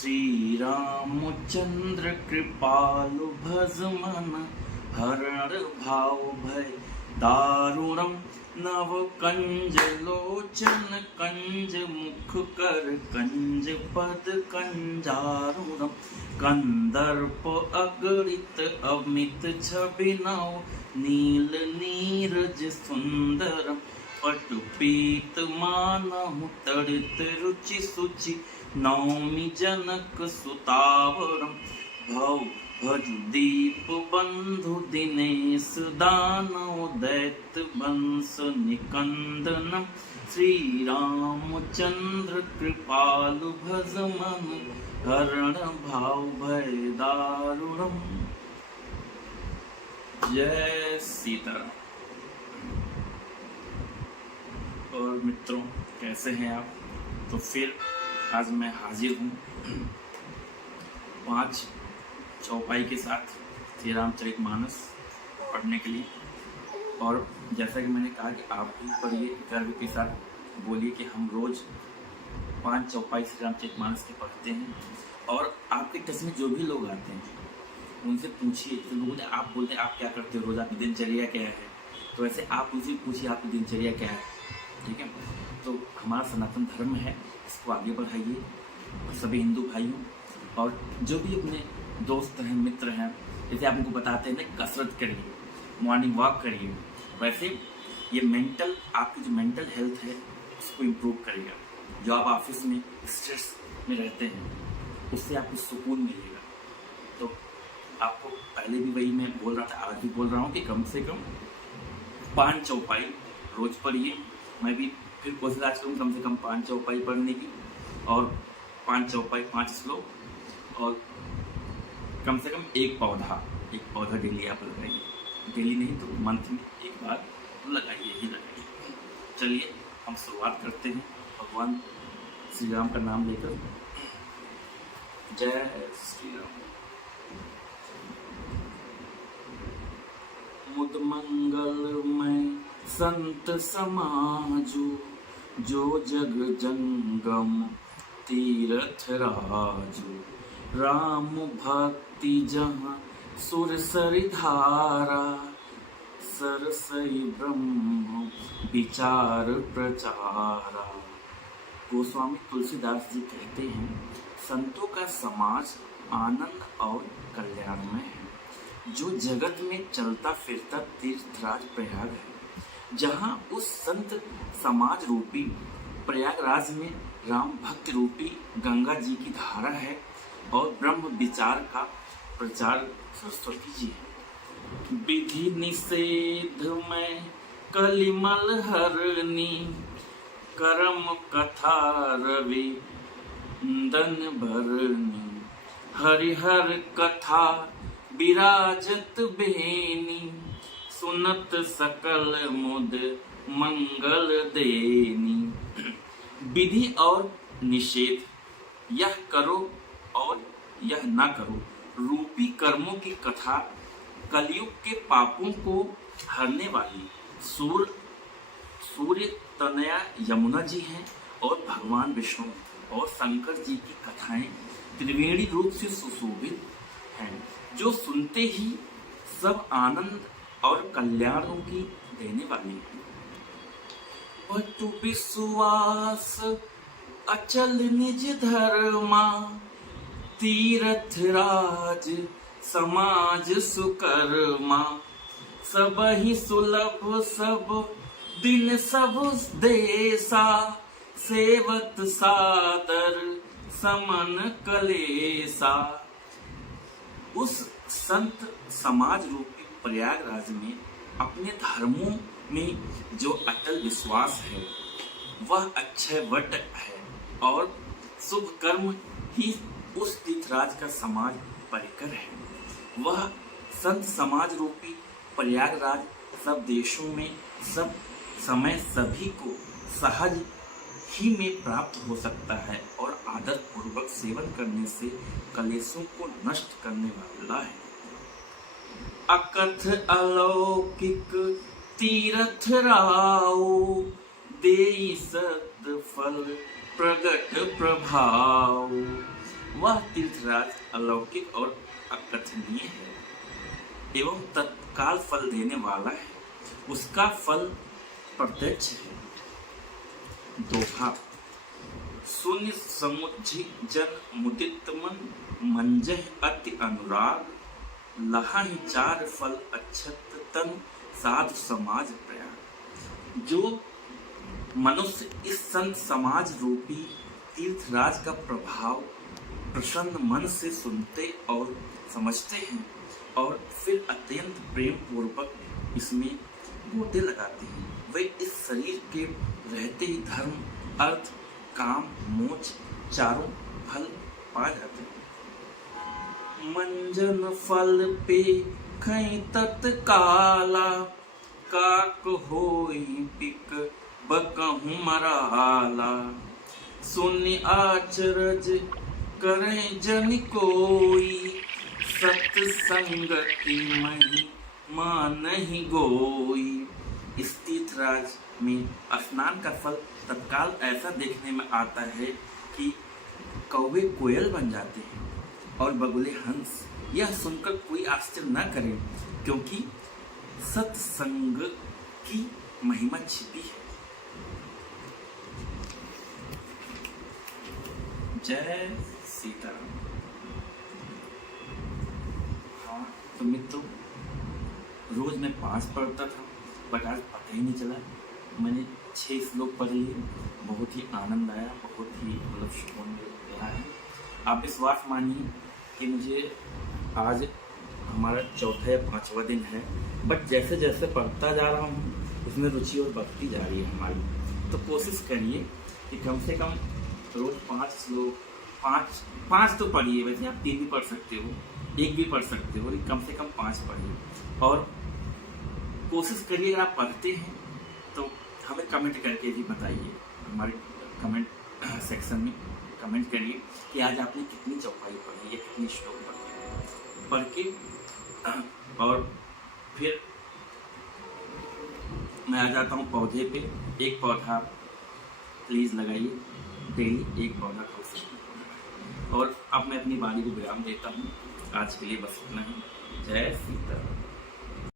श्री रामचंद्र कृपालु भज मन हरण भाव भय दारुणम नव कंज लोचन कंज मुख कर कंज पद कंजारुणम कंदर्प अगणित अमित छवि नव नील नीरज सुंदरम पटु पीत मानहु तड़ित रुचि सुचि नौमि जनक सुतावरम भव भजु दीप बंधु दिनेश दानव दैत्य वंश निकंदनम श्री रामचंद्र कृपालु भज मन हरण भाव भय दारुणम। जय सीताराम। और मित्रों, कैसे हैं आप? तो फिर आज मैं हाजिर हूँ 5 चौपाई के साथ श्री रामचरितमानस पढ़ने के लिए। और जैसा कि मैंने कहा कि आप भी पढ़िए, गर्व के साथ बोलिए कि हम रोज़ 5 चौपाई श्री रामचरितमानस के पढ़ते हैं। और आपके टच में जो भी लोग आते हैं उनसे पूछिए। तो लोगों ने आप बोलते हैं आप क्या करते हो रोज़, आपकी दिनचर्या क्या है, तो वैसे आप उनसे पूछिए आपकी दिनचर्या क्या है। ठीक है, तो हमारा सनातन धर्म है, इसको आगे बढ़ाइए सभी हिंदू भाइयों। और जो भी अपने दोस्त हैं, मित्र हैं, जैसे आप उनको बताते हैं ना कसरत करिए, मॉर्निंग वॉक करिए, वैसे ये मेंटल, आपकी जो मेंटल हेल्थ है उसको इम्प्रूव करेगा। जो आप ऑफिस में स्ट्रेस में रहते हैं उससे आपको सुकून मिलेगा। तो आपको पहले भी वही मैं बोल रहा था, आज भी बोल रहा हूँ कि कम से कम 5 चौपाई रोज पढ़िए। मैं भी फिर कोशिश आज करूँ कम से कम 5 चौपाई पढ़ने की, और 5 चौपाई 5 श्लोक, और कम से कम एक पौधा डेली आप लगाइए। डेली नहीं तो मंथ में एक बार लगाइए ही लगाइए। चलिए हम शुरुआत करते हैं भगवान श्री राम का नाम लेकर। जय श्री राम। मुद मंगलमय संत समाजु, जो जग जंगम तीरथ राजु। राम भक्ति जहाँ सुर सरि धारा, सरसई ब्रह्म विचार प्रचारा। गोस्वामी तुलसीदास जी कहते हैं, संतों का समाज आनंद और कल्याणमय है। जो जगत में चलता फिरता तीर्थराज प्रयाग है, जहाँ उस संत समाज रूपी प्रयागराज में राम भक्ति रूपी गंगा जी की धारा है, और ब्रह्म विचार का प्रचार सरस्वती जी है। विधि निषेध में कलिमल हरनी, करम कथा रवि दन भरनी। हरिहर कथा विराजत बेनी, सुनत सकल मुद मंगल देनी। विधि और निषेध, यह करो और यह ना करो रूपी कर्मों की कथा कलयुग के पापों को हरने वाली सूर्य तनया यमुना जी हैं, और भगवान विष्णु और शंकर जी की कथाएं त्रिवेणी रूप से सुशोभित हैं, जो सुनते ही सब आनंद और कल्याणों की देने वाली है। पटु विश्वास अचल निज धर्मा, तीरथ राज समाज सुकर्मा। सबहि सुलभ सब दिन सब देसा, सेवत सादर समन कलेसा। उस संत समाज रूपी प्रयागराज में अपने धर्मों में जो अटल विश्वास है वह अक्षय वट है, और शुभ कर्म ही उस तीर्थराज का समाज परिकर है। वह संत समाज रूपी प्रयागराज सब देशों में सब समय सभी को सहज ही में प्राप्त हो सकता है, और आदर पूर्वक सेवन करने से कलेशों को नष्ट करने वाला है। अकथ अलौकिक तीरथ राव, देई सत फल प्रगट प्रभाव। वह तीर्थराज अलौकिक और अकथनीय है एवं तत्काल फल देने वाला है। उसका फल प्रत्यक्ष है। दोहा। शून्य समुज्झि जन मुदित मन, मंजह अति अनुराग, लहाहि चार फल अच्छत तन, साधु समाज प्रयाग। जो मनुष्य इस संत समाज रूपी तीर्थराज का प्रभाव प्रसन्न मन से सुनते और समझते हैं और फिर अत्यंत प्रेम पूर्वक इसमें गोते लगाते हैं, वे इस शरीर के रहते ही धर्म, अर्थ, काम, मोक्ष चारों फल पा जाते हैं। मंजन फल पे खई तत्काला, काक होई पिक बकहु मराला, शून्य आचरज करें जन कोई, सत्संगति महिमा नहीं गोई। इस तीर्थराज में स्नान का फल तत्काल ऐसा देखने में आता है कि कौवे कोयल बन जाते हैं और बगुले हंस। यह सुनकर कोई आश्चर्य न करे, क्योंकि सत्संग की महिमा छिपी है। जय सीताराम। हाँ तो मित्रों, रोज मैं 5 पढ़ता था, बट आज पता ही नहीं चला। मैंने 6 श्लोक पढ़ लिए, बहुत ही आनंद आया, बहुत ही मतलब सुकून मिला है। आप विश्वास मानिए कि मुझे आज हमारा 4था या 5वां दिन है, बट जैसे जैसे पढ़ता जा रहा हूँ उसमें रुचि और बढ़ती जा रही है हमारी। तो कोशिश करिए कि कम से कम रोज 5 श्लोक, 5 तो पढ़िए। वैसे आप 3 भी पढ़ सकते हो, 1 भी पढ़ सकते हो, लेकिन कम से कम 5 पढ़िए। और कोशिश करिए, अगर आप पढ़ते हैं तो हमें कमेंट करके भी बताइए, हमारे कमेंट सेक्शन में कमेंट करिए कि आज आपने कितनी चौपाई पढ़ी या कितनी श्लोक पढ़ के। और फिर मैं आ जाता हूँ पौधे पे। एक पौधा प्लीज़ लगाइए, डेली 1 पौधा तुलसी। और अब मैं अपनी वाणी को विराम देता हूँ। आज के लिए बस इतना ही। जय सीताराम।